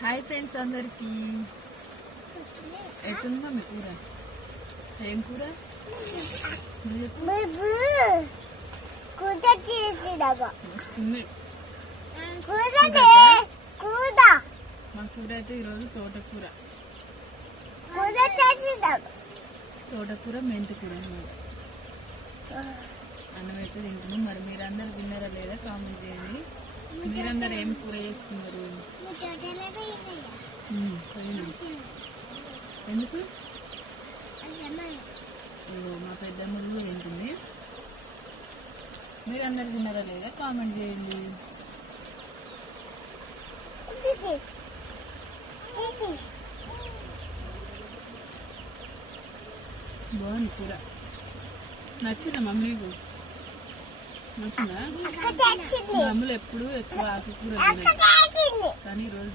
Hi friends అందరికి. ఎట్టుందా మీ కూర? ఏం కూర? వస్తుంది మా కూర అయితే ఈరోజు తోటకూర మెంతి కూర అన్నమాట. అన్నం అయితే తింటున్నాం. మరి మీరందరూ తిన్నారా లేదా కామెంట్ చేయండి. మీరందరూ ఏం కూర చేసుకున్నారు? ఎందుకు? మా పెద్దమ్మ కూడా తింటుంది. మీరందరూ తిన్నారా లేదా కామెంట్ చేయండి. బాగుంది కూర. నచ్చిందా మమ్మీకు? నచ్చిందా? మా అమ్మలు ఎప్పుడు ఎక్కువ ఆకుకూర కానీ ఈరోజు